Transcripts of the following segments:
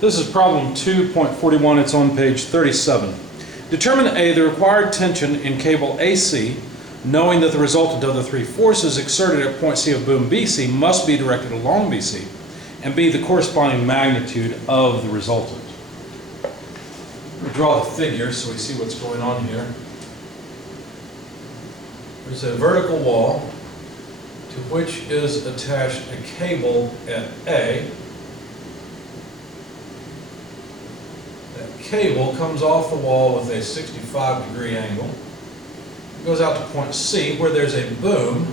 This is problem 2.41. It's on page 37. Determine A, the required tension in cable AC, knowing that the resultant of the three forces exerted at point C of boom BC must be directed along BC, and B, the corresponding magnitude of the resultant. We draw the figure so we see what's going on here. There's a vertical wall to which is attached a cable at A. That cable comes off the wall with a 65-degree angle. It goes out to point C where there's a boom.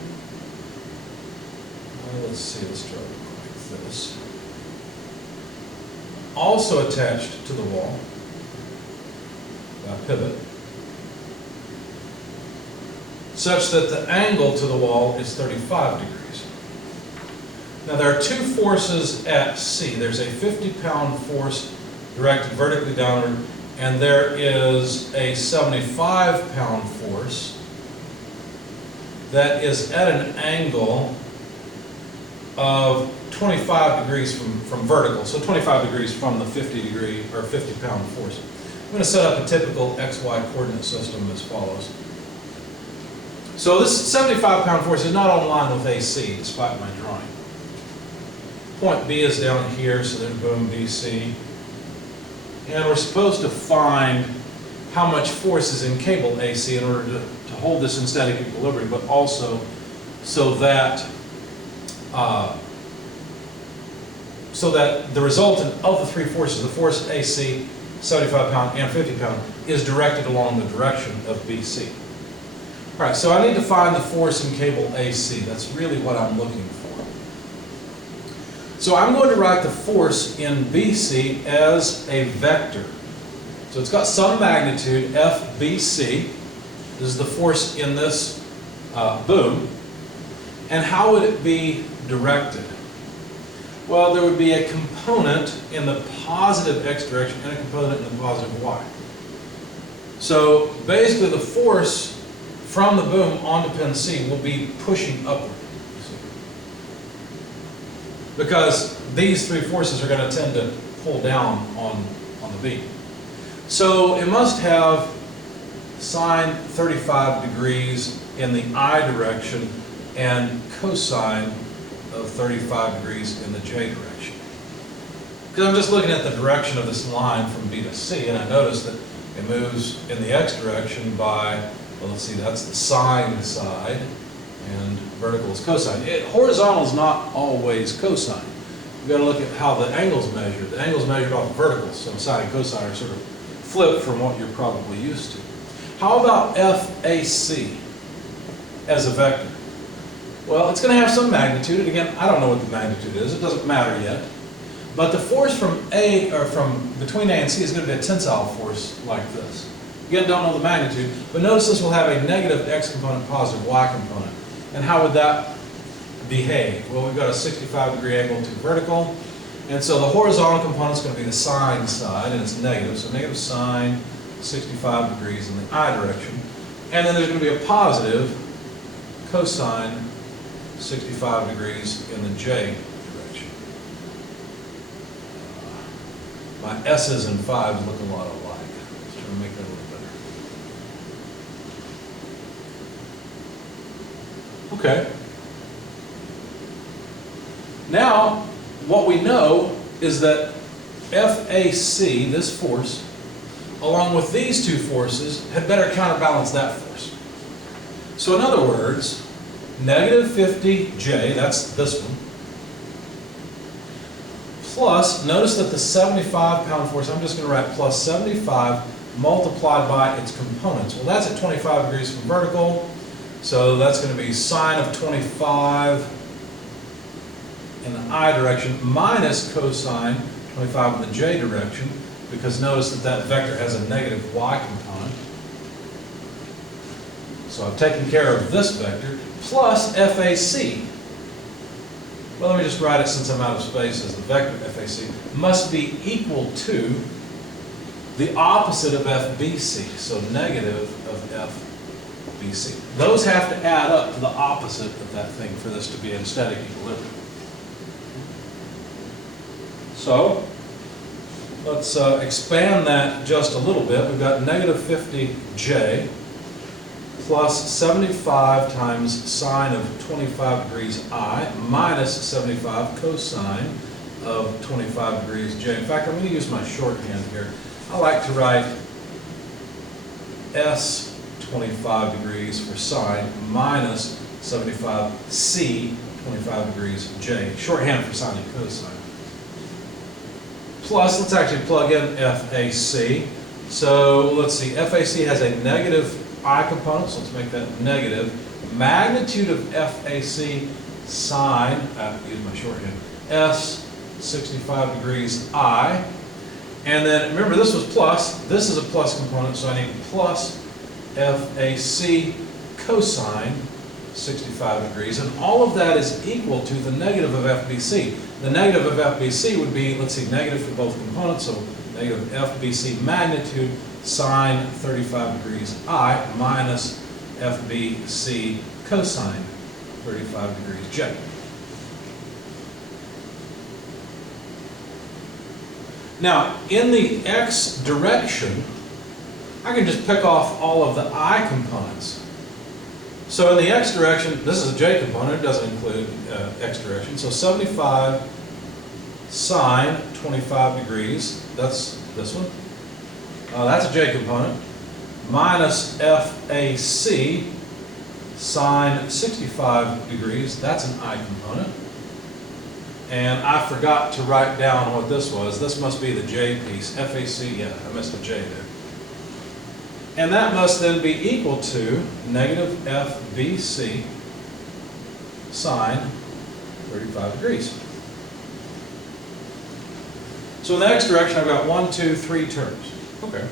Let's draw it like this. Also attached to the wall by a pivot, such that the angle to the wall is 35 degrees. Now there are two forces at C. There's a 50-pound force directed vertically downward, and there is a 75-pound force that is at an angle of 25 degrees from vertical, so 25 degrees from the 50-degree or 50-pound force. I'm going to set up a typical XY coordinate system as follows. So this 75-pound force is not on line with AC, despite my drawing. Point B is down here, so there's boom BC. And we're supposed to find how much force is in cable AC in order to hold this in static equilibrium, but also so that the resultant of the three forces, the force AC, 75-pound and 50-pound, is directed along the direction of BC. All right, so I need to find the force in cable AC. That's really what I'm looking for. So I'm going to write the force in BC as a vector. So it's got some magnitude, FBC. This is the force in this boom. And how would it be directed? Well, there would be a component in the positive X direction and a component in the positive Y. So basically the force from the boom onto pin C will be pushing upward. Because these three forces are going to tend to pull down on the beam. So it must have sine 35 degrees in the I direction and cosine of 35 degrees in the J direction. Because I'm just looking at the direction of this line from B to C, and I notice that it moves in the X direction by, well, let's see, that's the sine side, and vertical is cosine. Horizontal is not always cosine. You've got to look at how the angle's measured. The angle's measured off of vertical, so sine and cosine are sort of flipped from what you're probably used to. How about FAC as a vector? Well, it's going to have some magnitude, and again, I don't know what the magnitude is. It doesn't matter yet. But the force from between A and C is going to be a tensile force like this. Again, don't know the magnitude, but notice this will have a negative X component, positive Y component. And how would that behave? Well, we've got a 65-degree angle to vertical, and so the horizontal component is going to be the sine side, and it's negative, so negative sine 65 degrees in the I direction. And then there's going to be a positive cosine 65 degrees in the J direction. My S's and 5's look a lot alike. Let's try to make that a little better. Okay. Now, what we know is that FAC, this force, along with these two forces, had better counterbalance that force. So in other words, negative 50J, that's this one, plus, notice that the 75-pound force, I'm just going to write plus 75 multiplied by its components. Well, that's at 25 degrees from vertical, so that's going to be sine of 25 in the I direction minus cosine 25 in the J direction, because notice that that vector has a negative Y component. So I've taken care of this vector, plus FAC. Well, let me just write it since I'm out of space as the vector FAC must be equal to the opposite of FBC, so negative of FBC. Those have to add up to the opposite of that thing for this to be in static equilibrium. So Let's expand that just a little bit. We've got negative 50j plus 75 times sine of 25 degrees I minus 75 cosine of 25 degrees j. In fact, I'm going to use my shorthand here. I like to write s 25 degrees for sine minus 75 c 25 degrees j. Shorthand for sine and cosine. Plus, let's actually plug in FAC. So let's see, FAC has a negative I component, so let's make that negative. Magnitude of FAC sine, use my shorthand, S 65 degrees I. And then remember this was plus, this is a plus component, so I need plus FAC cosine 65 degrees. And all of that is equal to the negative of FBC. The negative of FBC would be, let's see, negative for both components, so negative FBC magnitude sine 35 degrees I minus FBC cosine 35 degrees j. Now, in the x direction, I can just pick off all of the I components. So in the x direction, this is a j component, it doesn't include x direction. So 75 sine 25 degrees, that's this one. That's a j component. Minus FAC sine 65 degrees, that's an I component. And I forgot to write down what this was. This must be the j piece. FAC, yeah, I missed a j there. And that must then be equal to negative FBC sine 35 degrees. So in the x direction, I've got 1, 2, 3 terms. Okay.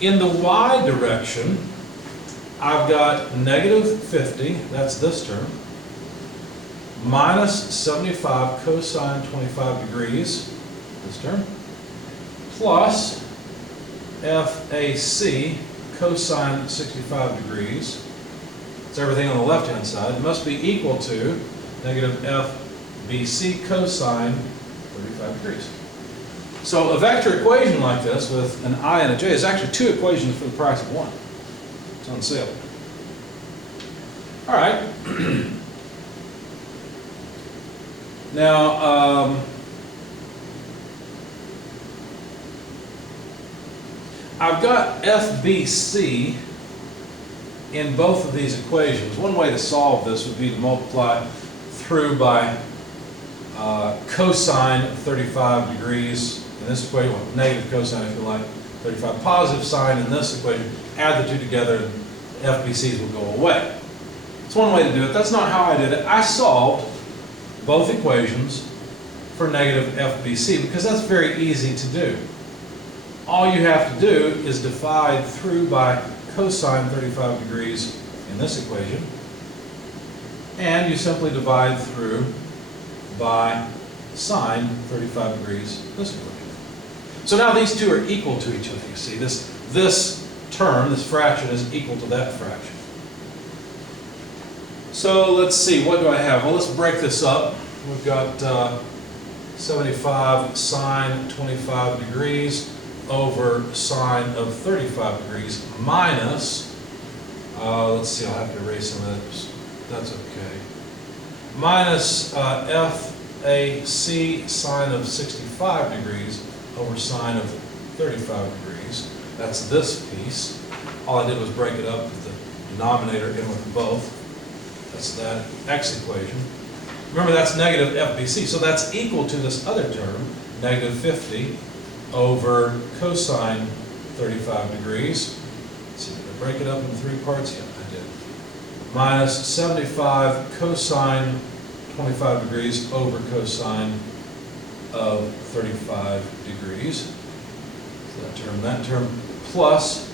In the y direction, I've got negative 50, that's this term, minus 75 cosine 25 degrees, this term, plus FAC cosine 65 degrees. It's everything on the left-hand side. It must be equal to negative FBC cosine 35 degrees. So a vector equation like this with an I and a j is actually two equations for the price of one. It's on sale. All right. Now, I've got FBC in both of these equations. One way to solve this would be to multiply through by cosine of 35 degrees in this equation, well, negative cosine if you like, 35 positive sine in this equation, add the two together and FBCs will go away. It's one way to do it. That's not how I did it. I solved both equations for negative FBC because that's very easy to do. All you have to do is divide through by cosine 35 degrees in this equation, and you simply divide through by sine 35 degrees in this equation. So now these two are equal to each other. You see, this term, this fraction, is equal to that fraction. So let's see, what do I have? Well, let's break this up. We've got 75 sine 25 degrees over sine of 35 degrees minus, let's see, I'll have to erase some of that. That's okay. Minus FAC sine of 65 degrees over sine of 35 degrees. That's this piece. All I did was break it up with the denominator in with both. That's that x equation. Remember, that's negative FBC, so that's equal to this other term, negative 50 over cosine 35 degrees. Let's see, did I break it up into three parts? Yeah, I did. Minus 75 cosine 25 degrees over cosine of 35 degrees. So that term, plus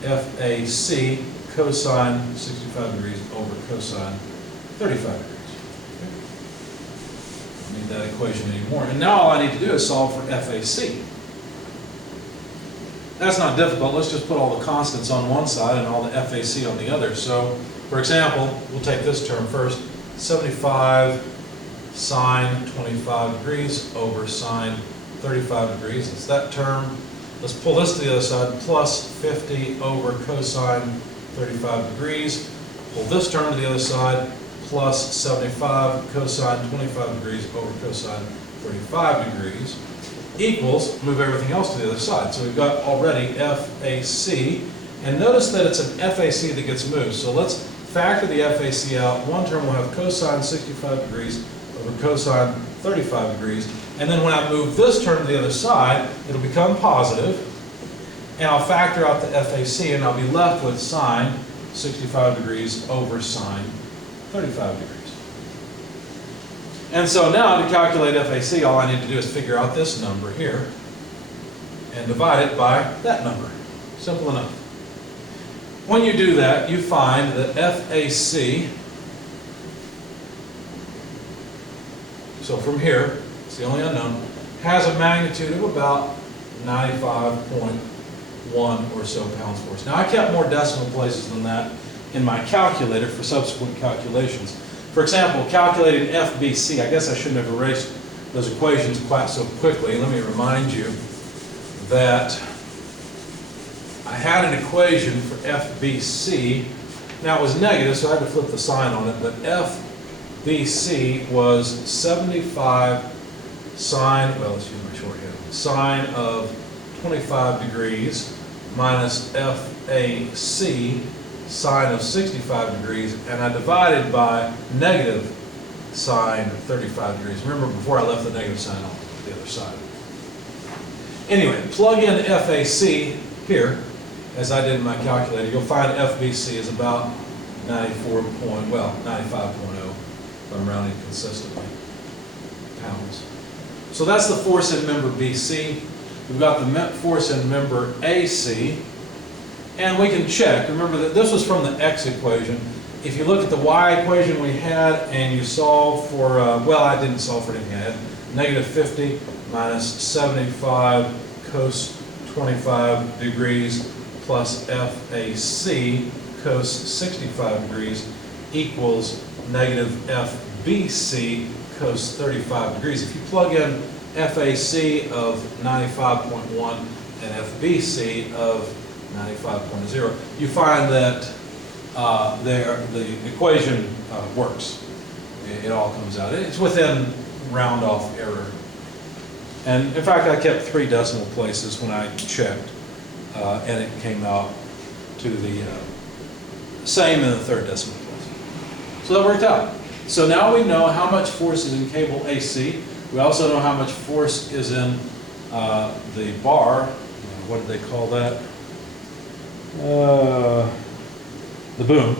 FAC cosine 65 degrees over cosine 35 degrees. Okay. Don't need that equation anymore. And now all I need to do is solve for FAC. That's not difficult. Let's just put all the constants on one side and all the FAC on the other. So, for example, we'll take this term first. 75 sine 25 degrees over sine 35 degrees. It's that term. Let's pull this to the other side, plus 50 over cosine 35 degrees. Pull this term to the other side, plus 75 cosine 25 degrees over cosine 35 degrees, equals, move everything else to the other side. So we've got already FAC, and notice that it's an FAC that gets moved. So let's factor the FAC out. One term will have cosine 65 degrees over cosine 35 degrees. And then when I move this term to the other side, it'll become positive, and I'll factor out the FAC, and I'll be left with sine 65 degrees over sine 35 degrees. And so now to calculate FAC, all I need to do is figure out this number here and divide it by that number. Simple enough. When you do that, you find that FAC, so from here, it's the only unknown, has a magnitude of about 95.1 or so pounds force. Now I kept more decimal places than that in my calculator for subsequent calculations. For example, calculating FBC, I guess I shouldn't have erased those equations quite so quickly. Let me remind you that I had an equation for FBC. Now it was negative, so I had to flip the sign on it, but FBC was 75 sine, well, let's use my shorthand, sine of 25 degrees minus FAC sine of 65 degrees, and I divided by negative sine 35 degrees. Remember, before I left the negative sign on the other side. Anyway, plug in FAC here, as I did in my calculator. You'll find FBC is about 95.0, if I'm rounding consistently, pounds. So that's the force in member BC. We've got the force in member AC. And we can check. Remember that this was from the X equation. If you look at the Y equation we had and you solve for, well, I didn't solve for anything. I had negative 50 minus 75 cos 25 degrees plus FAC cos 65 degrees equals negative FBC cos 35 degrees. If you plug in FAC of 95.1 and FBC of 95.0, you find that the equation works. It all comes out. It's within round-off error. And in fact, I kept 3 decimal places when I checked, and it came out to the same in the 3rd decimal place. So that worked out. So now we know how much force is in cable AC. We also know how much force is in the bar. What did they call that? The boom.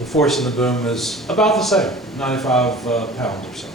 The force in the boom is about the same, 95 pounds or so.